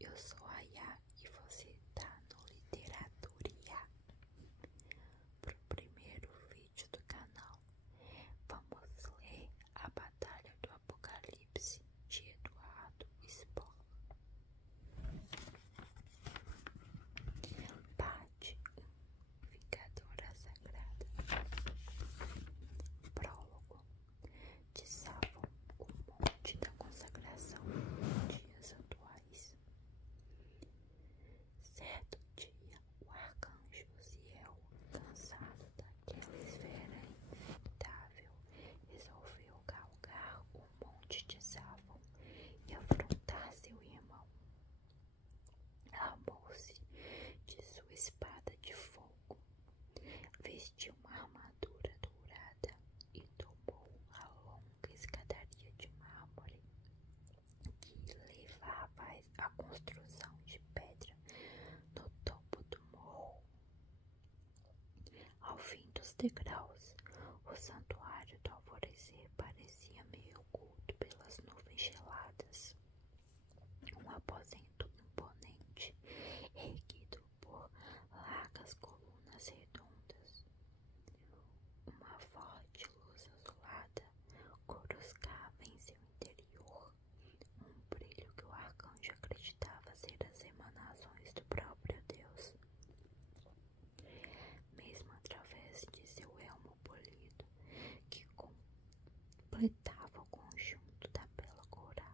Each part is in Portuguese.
eu sou a Yá e você tá no Literatura Yá. Pro primeiro vídeo do canal, vamos ler A Batalha do Apocalipse de Eduardo Spohr. Parte 1. Vingadora Sagrada. Prólogo. Desavam o monte da consagração em dias atuais. Certo dia, o arcanjo Uziel, cansado daquela esfera infectável, resolveu galgar o monte de Savon e afrontar seu irmão. Armou-se de sua espada de fogo, vestiu uma armadura dourada e tomou a longa escadaria de mármore que levava à construção de pedra no topo do morro. Ao fim dos degraus, o santuário do alvorecer parecia meio oculto pelas nuvens geladas. Um aposento imponente, erguido por largas colunas redondas. Uma forte luz azulada coruscava em seu interior, um brilho que o arcanjo acreditava ser as emanações do próprio Deus. Mesmo através de seu elmo polido, que completava o conjunto da bela couraça,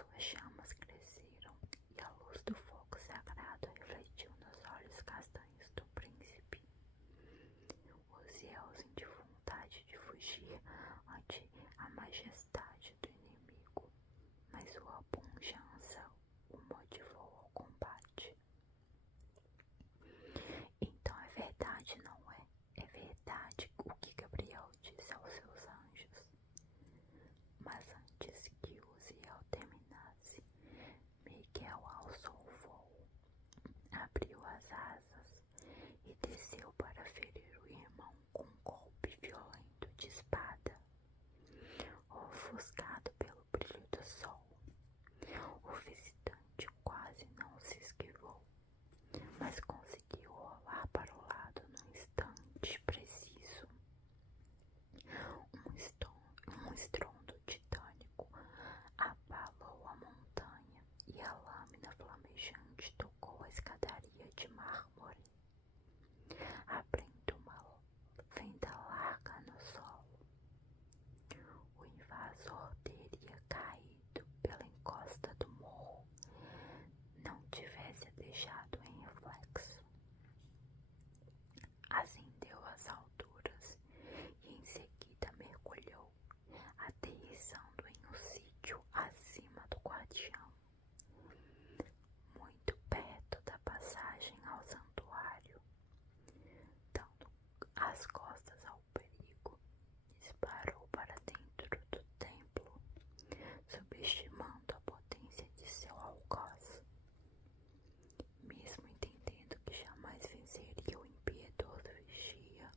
Suas chamas cresceram e a luz do fogo sagrado refletiu nos olhos castanhos do príncipe. Uziel sentiu vontade de fugir ante a majestade do inimigo, mas sua pujança o motivou ao combate. Então é verdade, não é? É verdade o que Gabriel disse aos seus anjos. Mas antes que Uziel terminasse, Miguel alçou o voo, abriu as asas e desceu para ferir o irmão com um golpe violento de espada. Ofuscado pelo brilho do sol, o visitante quase não se esquivou, mas conseguiu rolar para o lado num instante preciso. Um estrondo titânico abalou a montanha e a lâmina flamejante tocou a escadaria de mármore, abrindo uma fenda larga no solo. O invasor teria caído pela encosta do morro, não tivesse deixado em reflexo. Ascendeu às alturas e em seguida mergulhou, aterrissando em um sítio acima do guardião, muito perto da passagem ao santuário. Dando as costas ao perigo, disparou para dentro do templo, subestimando a potência de seu algoz. Mesmo entendendo que jamais venceria o impiedoso vigia,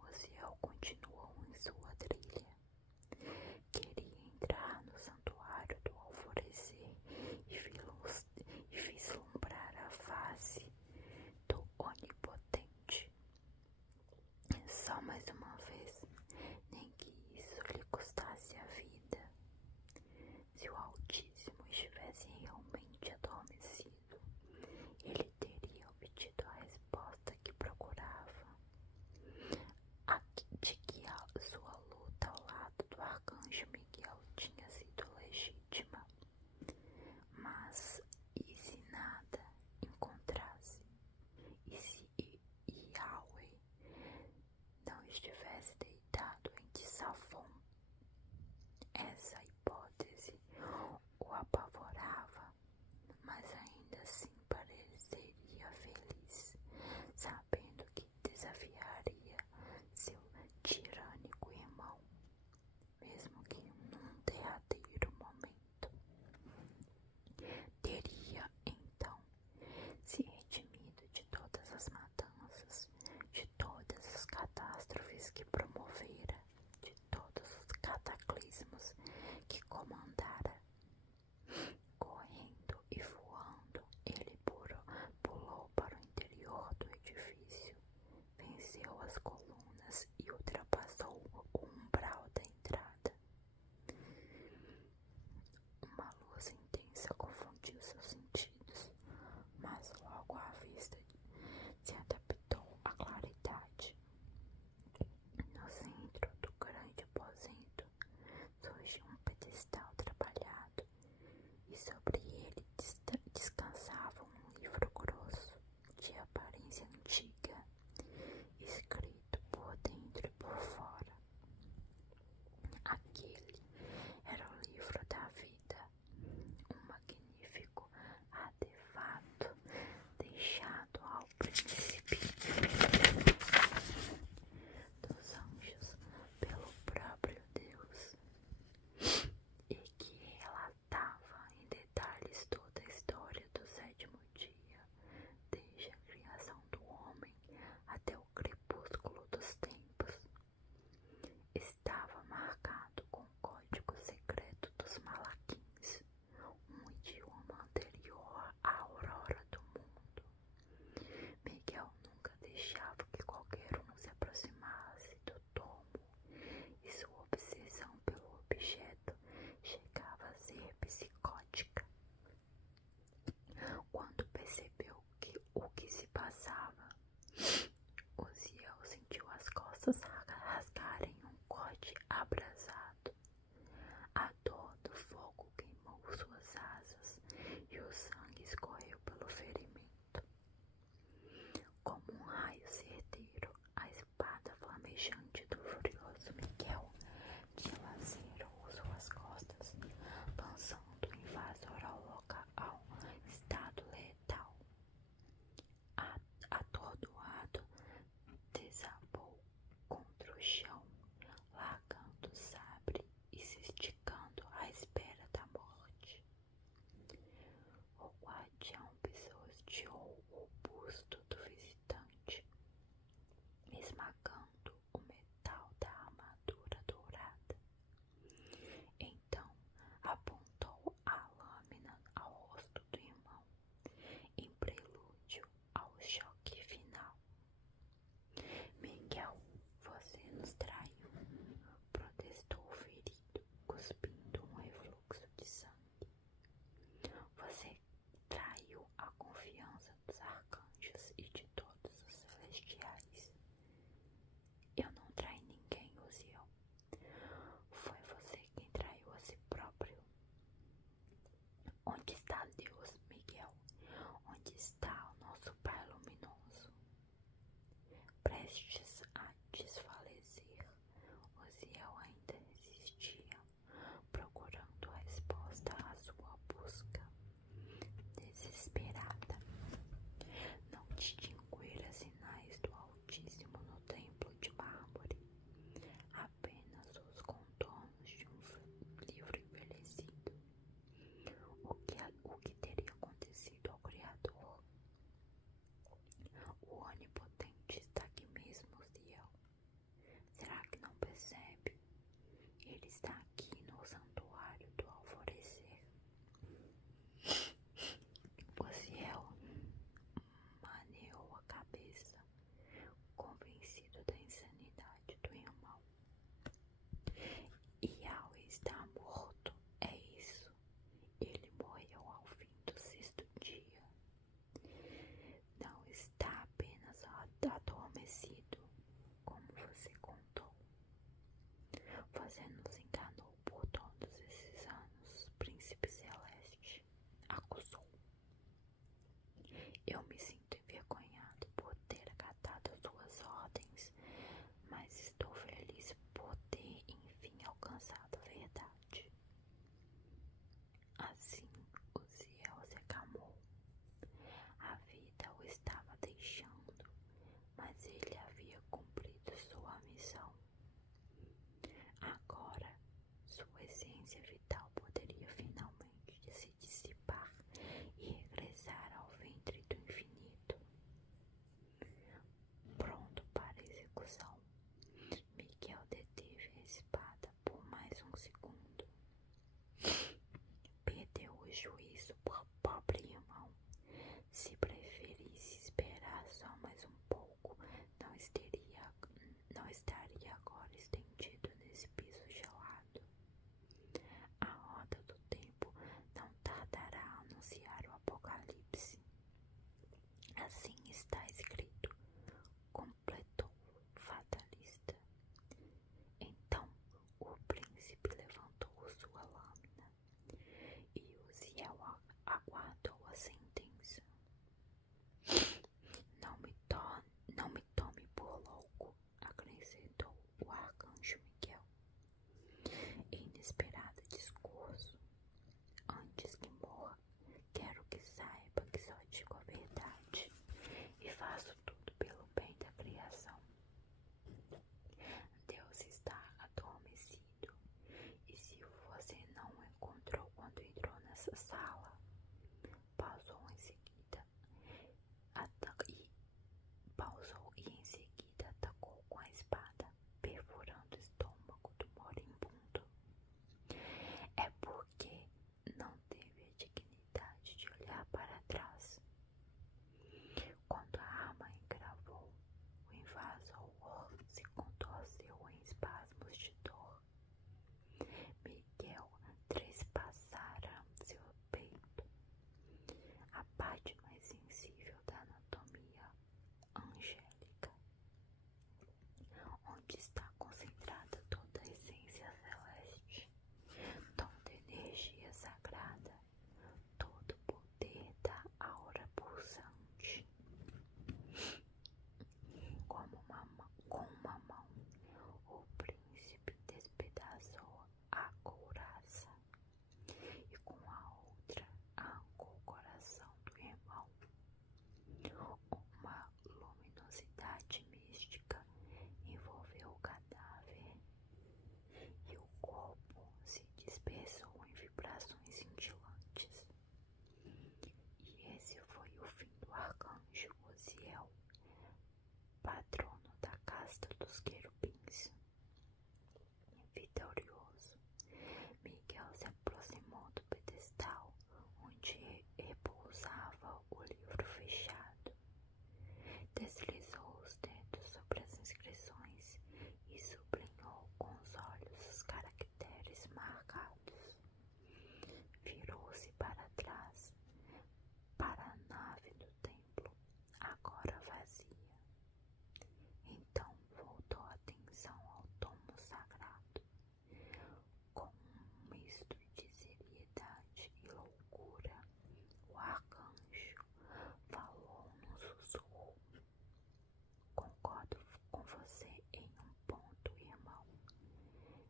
Uziel continuou em sua trilha. Queria entrar no santuário do alvorecer e vislumbrar a face do Onipotente. Só mais uma vez, nem que isso lhe custasse a vida. Se o Altíssimo estivesse realmente adormecido, ele teria obtido a resposta que procurava, de que a sua luta ao lado do arcanjo Miguel tinha sido legítima. Mas e se nada encontrasse? E se Yahweh não estivesse deitado em Tissafon? Essa hipótese o apavorava, mas ainda assim pareceria feliz, sabendo que desafiaria seu tirânico irmão, mesmo que num derradeiro momento. Teria, então, se redimido de todas as matanças, de todas as catástrofes que promovera, de todos os cataclismos que comandara. Correndo e voando, ele pulou para o interior do edifício, venceu as colunas e ultrapassou o umbral da entrada. Uma luz intensa confundiu seus sentidos, mas logo a vista se adaptou à claridade. No centro do grande aposento surgiu um pedestal trabalhado, e sobre ele descansava um livro grosso, de aparência antiga, escrito por dentro e por fora. Aquele era o livro da vida, um magnífico artefato deixado ao príncipe dos anjos pelo próprio Deus, e que relatava em detalhes toda a história do sétimo dia, desde a criação do homem até o crepúsculo dos tempos. Estava marcado com o código secreto dos Malaquins, um idioma anterior à aurora do mundo. Miguel nunca deixava que qualquer um se aproximasse do tomo, e sua obsessão pelo objeto chegava a ser psicótica. Quando percebeu o que se passava, Uziel sentiu as costas rasgarem um corte Você nos enganou por todos esses anos, príncipe celeste, acusou. Eu me sinto envergonhado por ter acatado suas ordens, mas estou feliz por ter enfim alcançado a verdade. Assim, Uziel se acalmou. A vida o estava deixando, mas ele havia cumprido sua missão. Agora, sua essência vital poderia finalmente se dissipar e regressar ao ventre do infinito. Pronto para execução, Miguel deteve a espada por mais um segundo. Perdeu o juízo por pobre irmão. Se preferisse esperar só mais um pouco, não estaria agora estendido nesse piso gelado. A roda do tempo não tardará a anunciar o apocalipse. Assim está escrito, completou o fatalista. Então o príncipe levantou sua lâmina e Uziel aguardou a sentença. Não me tome por louco, acrescentou o arcanjo Miguel. Inesperado discurso. Antes que morra, quero que saiba que só digo a verdade e faço tudo pelo bem da criação. Deus está adormecido, e se você não o encontrou quando entrou nessa sala, pausou em seguida atacou com a espada, perfurando o estômago do moribundo. É porque não teve a dignidade de olhar para trás. Quando a arma encravou, o invasor se contorceu em espasmos de dor. Miguel trespassara seu peito, a parte mais sensível da anatomia angélica, onde está concentrada toda a essência celeste, toda energia sagrada, todo o poder da aura pulsante. Com uma mão, o príncipe despedaçou a couraça e com a outra arrancou o coração do irmão. Uma luminosidade mística envolveu o cadáver e o corpo se dispersou em vibrações cintilantes. E esse foi o fim do arcanjo Uziel, patrono da casta dos querubins. Vitorioso, Miguel se aproximou do pedestal onde repousava o livro fechado. Deslizou os dedos sobre as inscrições e sublinhou com os olhos os caracteres marcados. Virou-se para trás, para a nave do templo, agora vazia. Então voltou a atenção ao tomo sagrado. Com um misto de seriedade e loucura, o arcanjo falou num sussurro. Concordo com você em um ponto, irmão.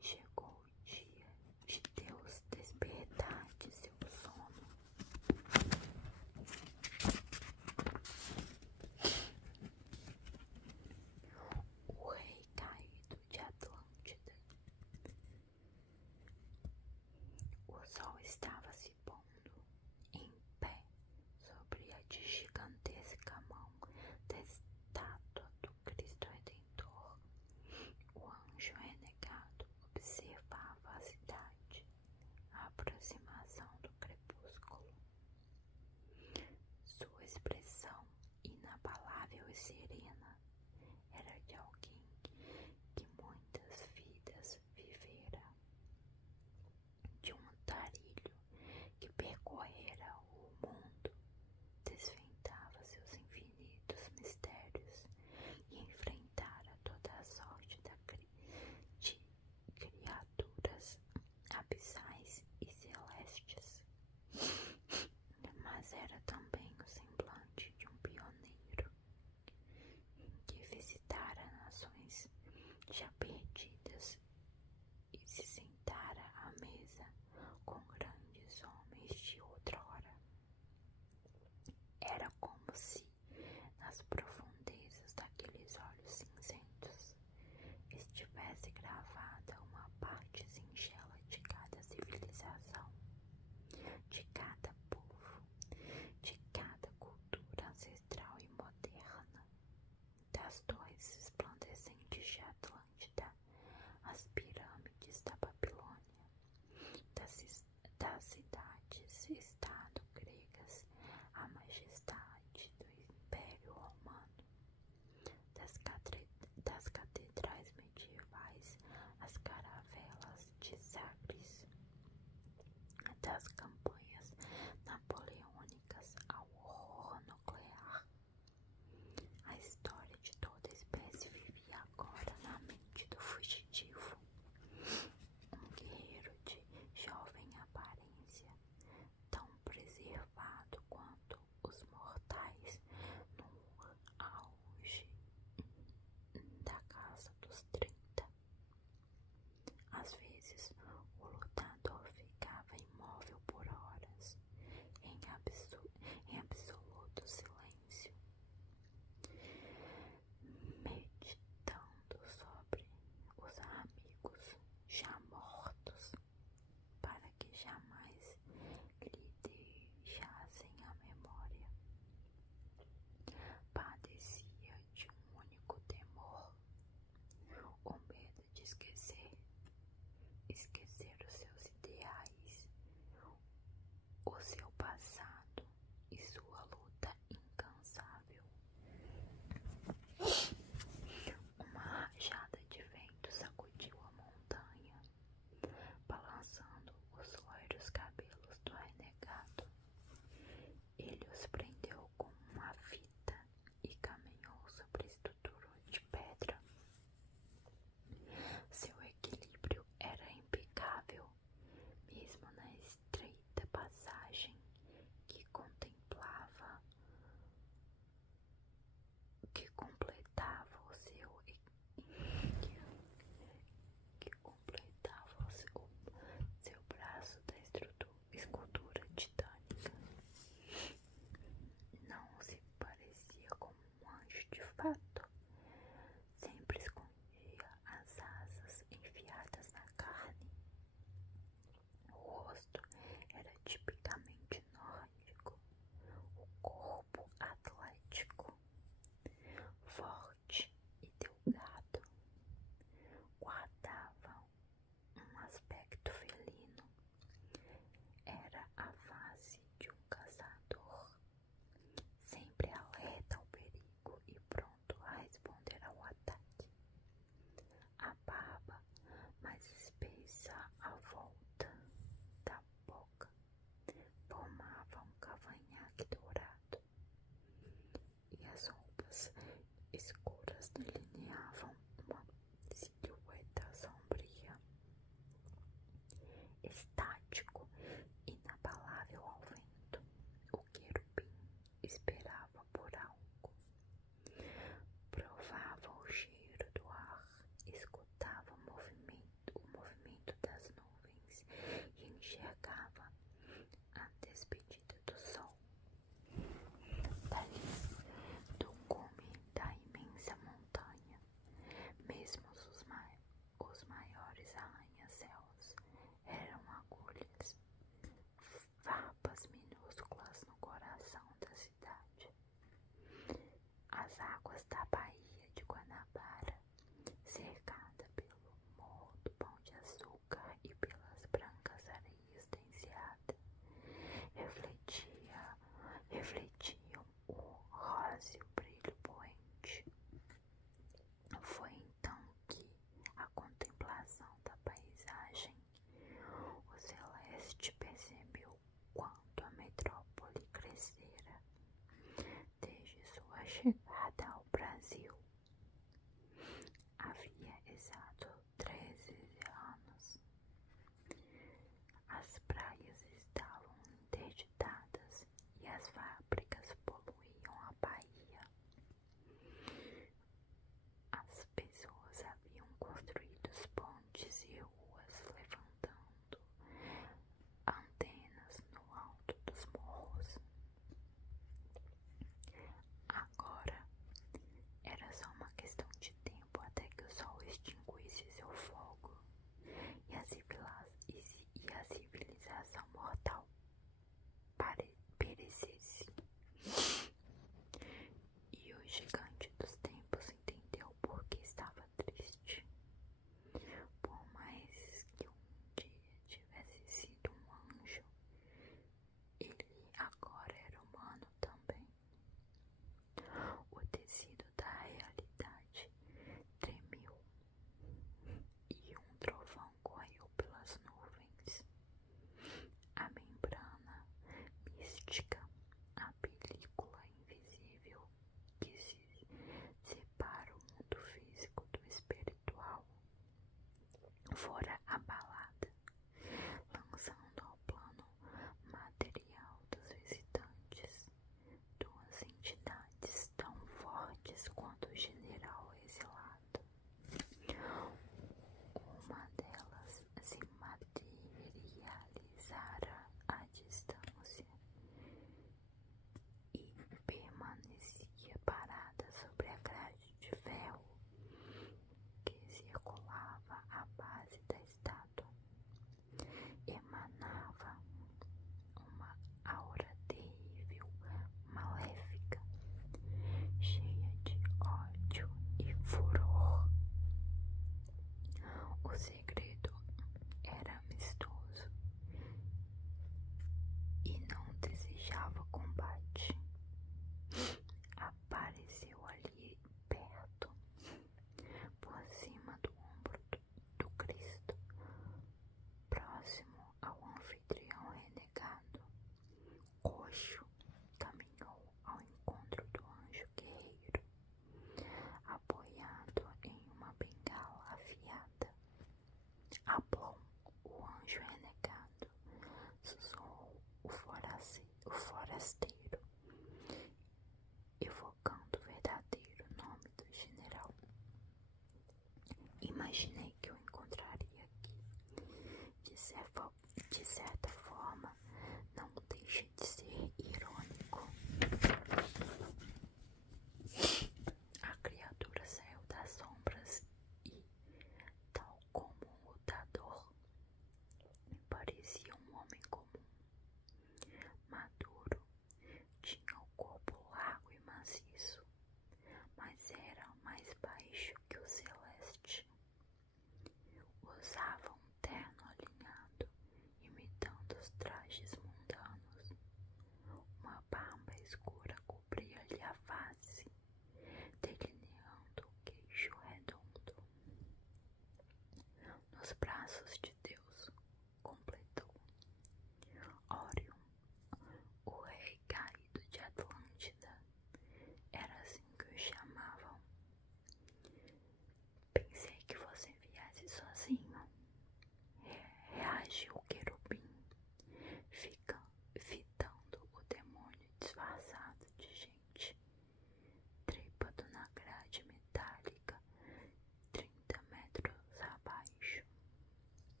Chegou o dia de Deus despertar de seu sono. O rei caído de Atlântida. O sol estava se pondo em pé sobre a de gigantesca mão da estátua do Cristo Redentor. O anjo renegado observava a cidade, a aproximação do crepúsculo. Sua expressão inabalável e serena era de alguém que muitas vidas vivera, de um andarilho que percorrera o mundo, desvendava seus infinitos mistérios e enfrentara toda a sorte de criaturas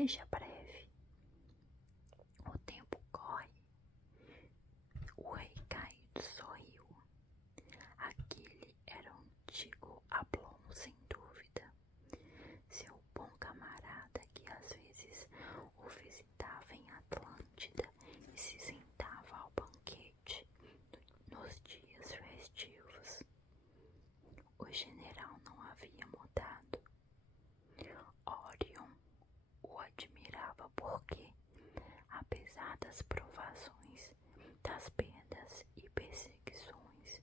seja breve. O tempo corre. O rei caído sorriu. Aquele era um antigo Ablon, sem dúvida. Seu bom camarada que às vezes o visitava em Atlântida e se sentava ao banquete nos dias festivos. O general não havia mudado. Orion o admirava porque, apesar das provações, das perdas e perseguições,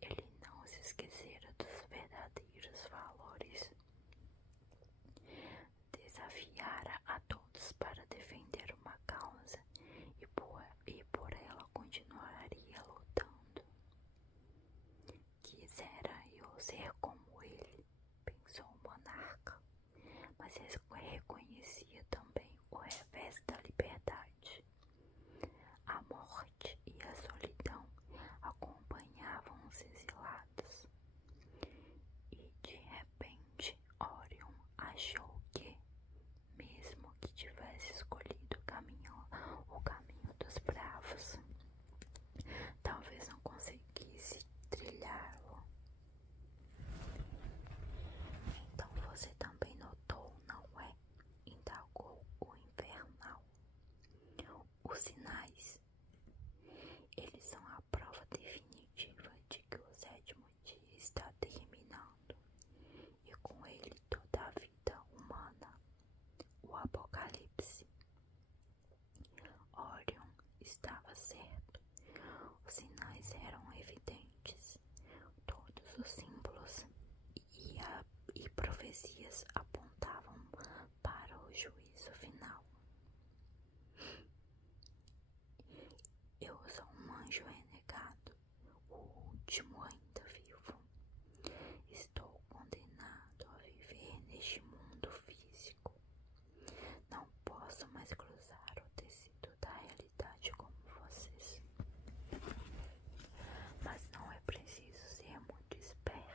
ele não se esquecera dos verdadeiros valores. Desafiara a todos para defender uma causa e por ela continuaria lutando. Quisera eu ser como ele, pensou o monarca, mas reconhecia também o revés da liberdade. A morte e a solidão acompanhavam os exilados. E de repente Orion achou que, mesmo que tivesse escolhido o caminho dos bravos, talvez não conseguisse trilhá-lo. Então você também notou, não é? Indagou o infernal. Os sinais, eles são a prova definitiva de que o sétimo dia está terminando, e com ele toda a vida humana, o Apocalipse. Orion estava certo. Os sinais eram evidentes. Todos os símbolos e profecias apontavam para o juízo final. Eu sou um anjo renegado, o último ainda vivo. Estou condenado a viver neste mundo físico. Não posso mais cruzar o tecido da realidade como vocês. Mas não é preciso ser muito esperto.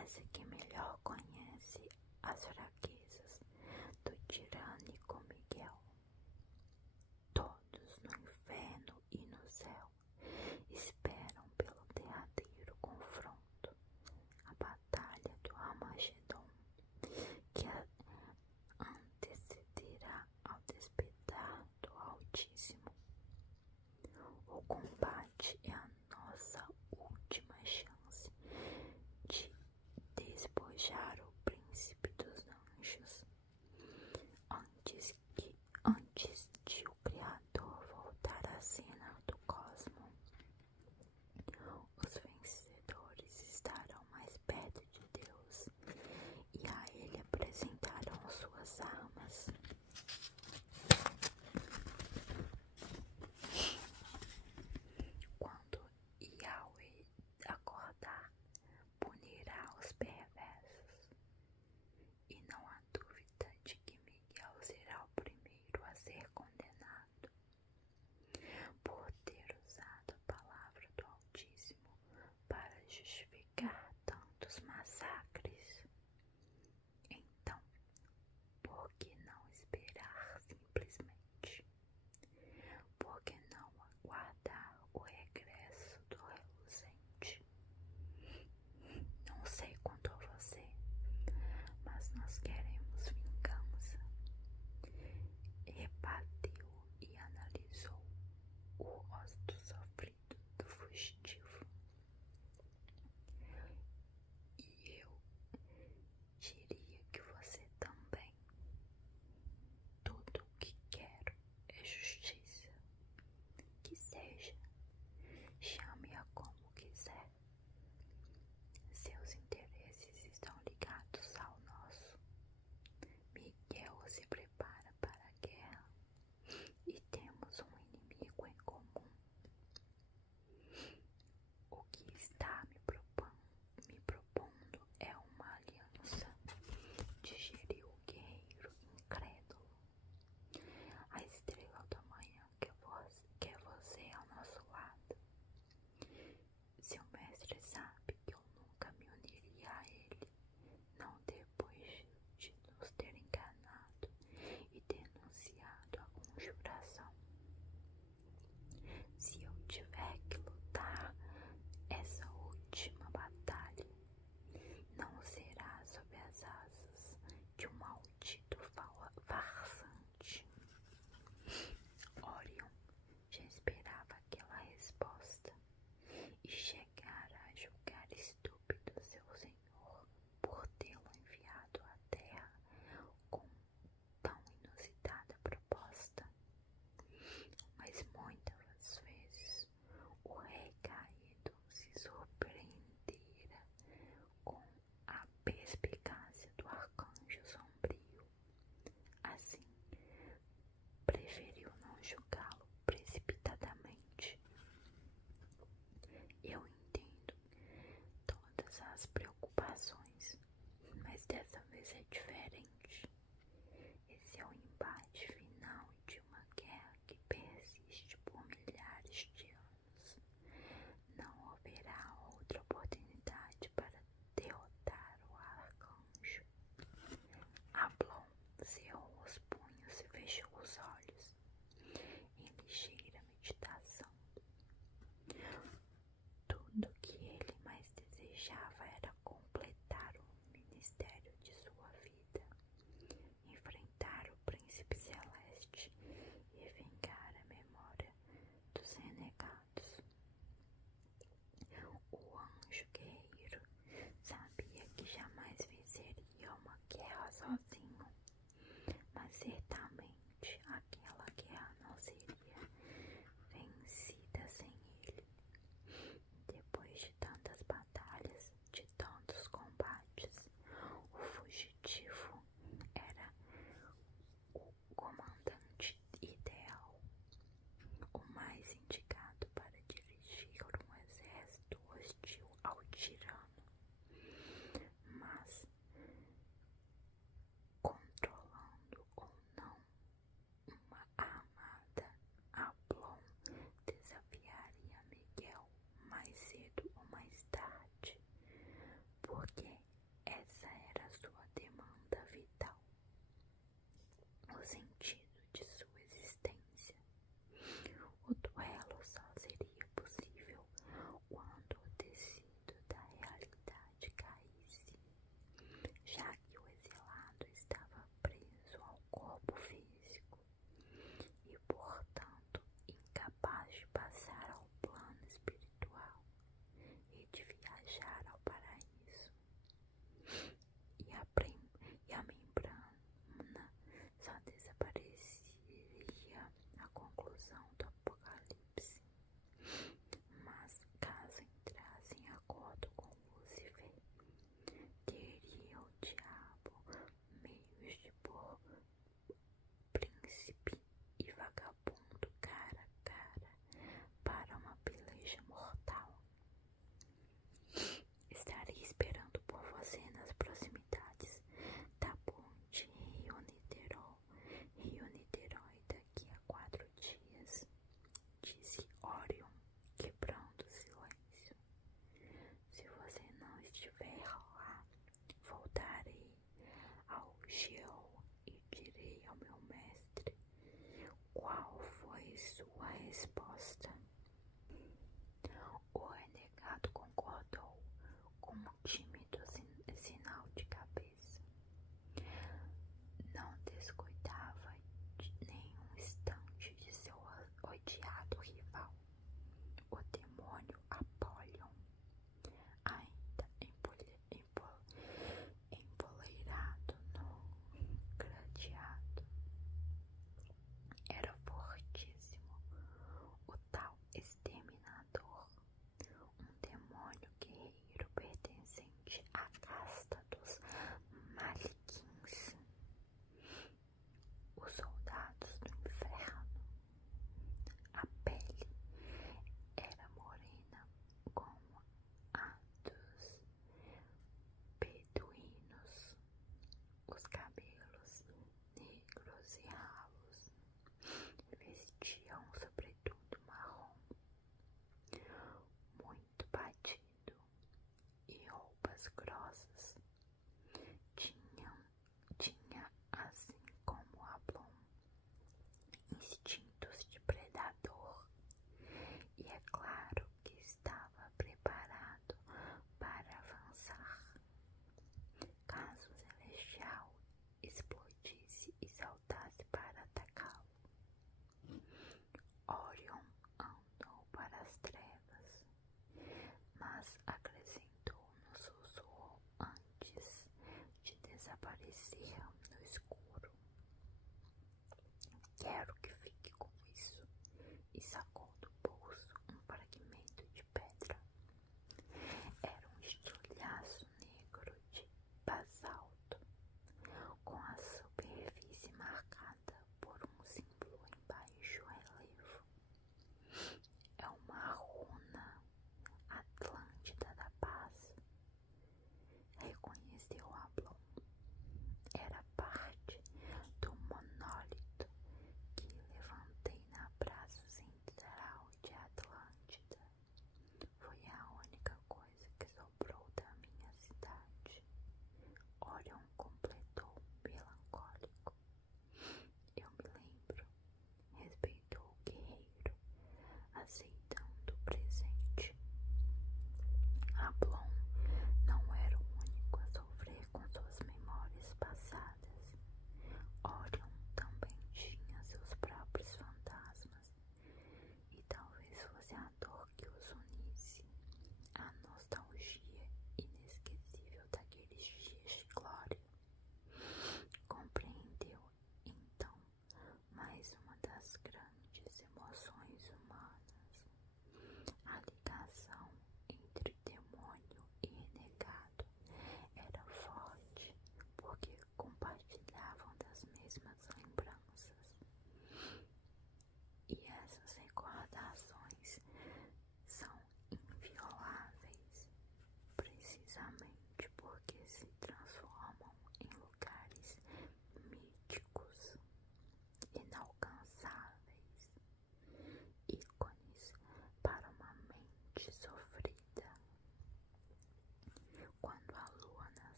mas é que melhor conhece as fraquezas do tirânico Miguel. Todos no inferno e no céu esperam pelo derradeiro confronto, a batalha do Armagedon, que antecederá ao despertar do Altíssimo. O combate é a nossa última chance de despojar o príncipe dos anjos antes de o Criador voltar à cena do cosmo. Os vencedores estarão mais perto de Deus e a Ele apresentarão suas armas. Quando Yahweh acordar, punirá os perversos, e não há dúvida de que Miguel será o primeiro a ser condenado por ter usado a palavra do Altíssimo para justificar tantos massacres. Então, por que não esperar simplesmente? Por que não aguardar o regresso do reluzente? Não sei quanto a você, mas nós queremos vingança. Rebateu e analisou o rosto sofrido do fugitivo. E eu diria que você também. Tudo o que quero é justiça. Que seja, chame-a como quiser. Seus interesses estão ligados ao nosso. Miguel se prepara para a guerra e temos um inimigo em comum. O que está me propondo é uma aliança, digeriu o guerreiro incrédulo. A estrela da manhã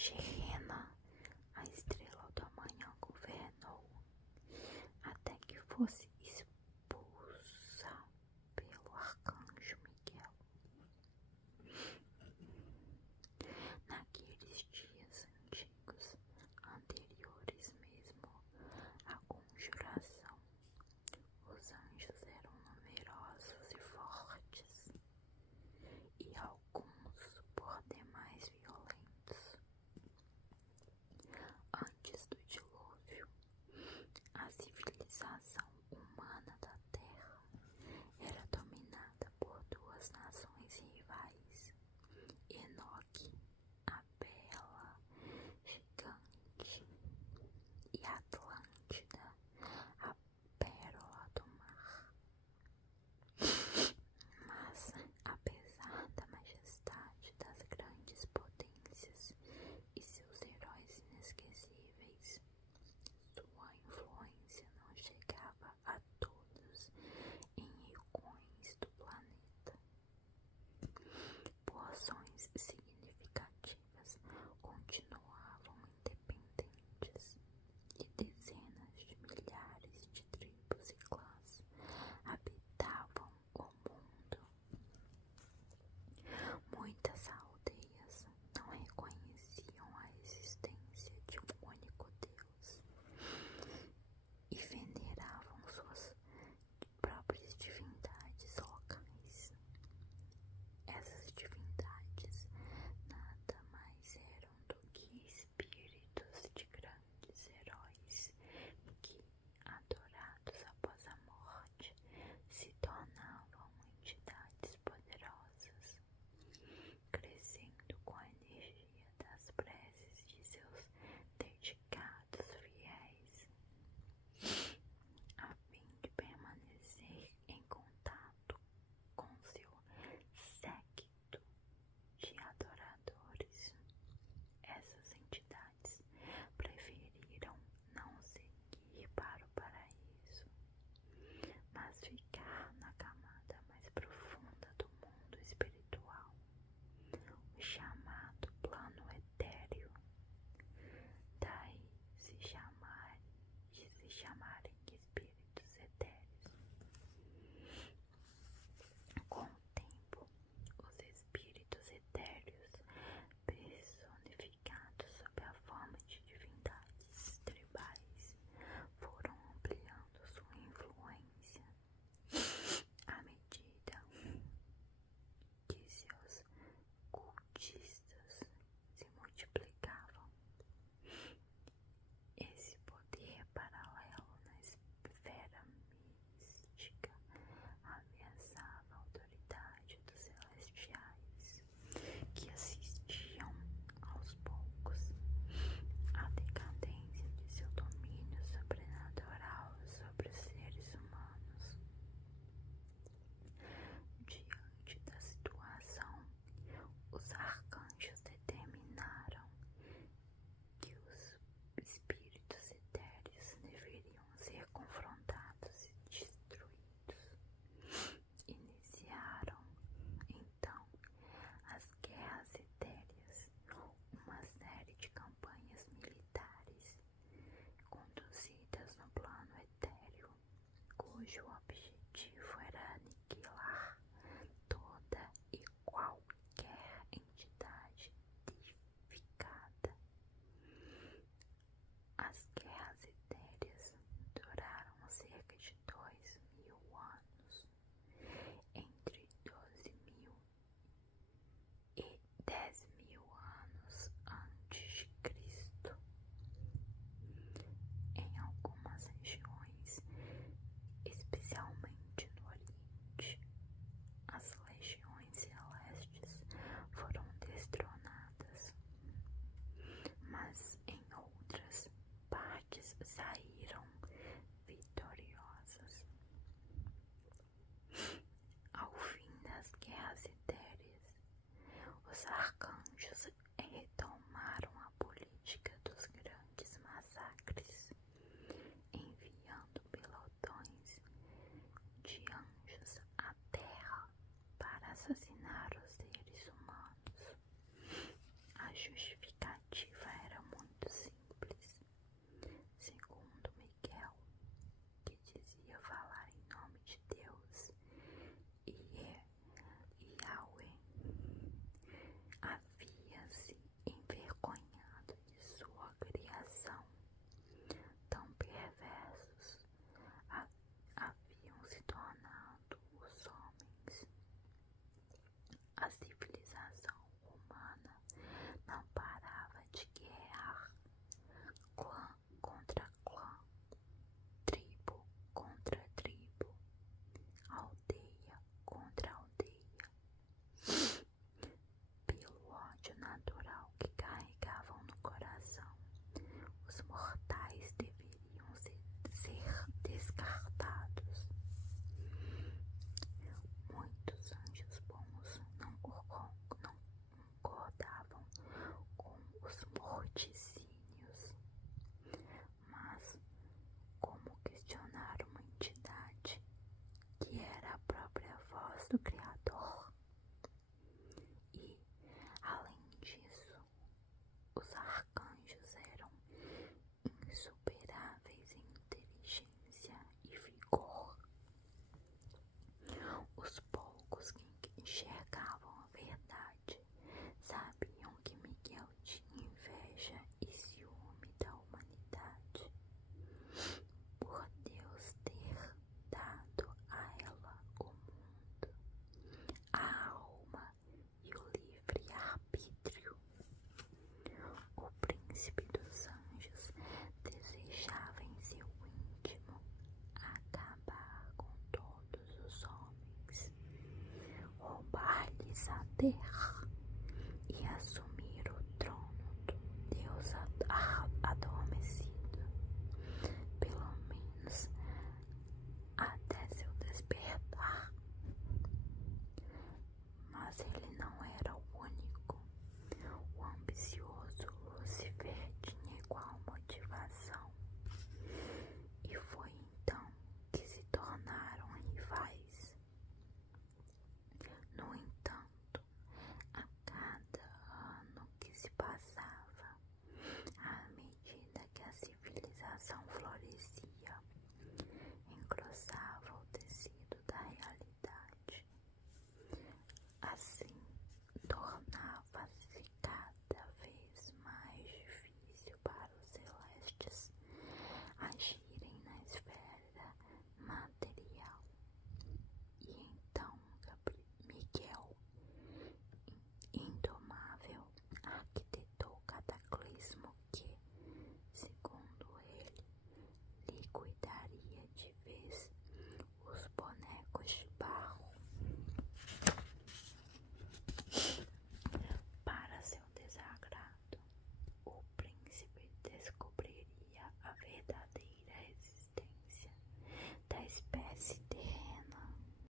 Gehenna, a estrela da manhã, governou, até que fosse expulsa pelo arcanjo Miguel. Naqueles dias antigos, anteriores mesmo à conjuração, os anjos eram numerosos e fortes, e alguns por demais violentos. terra.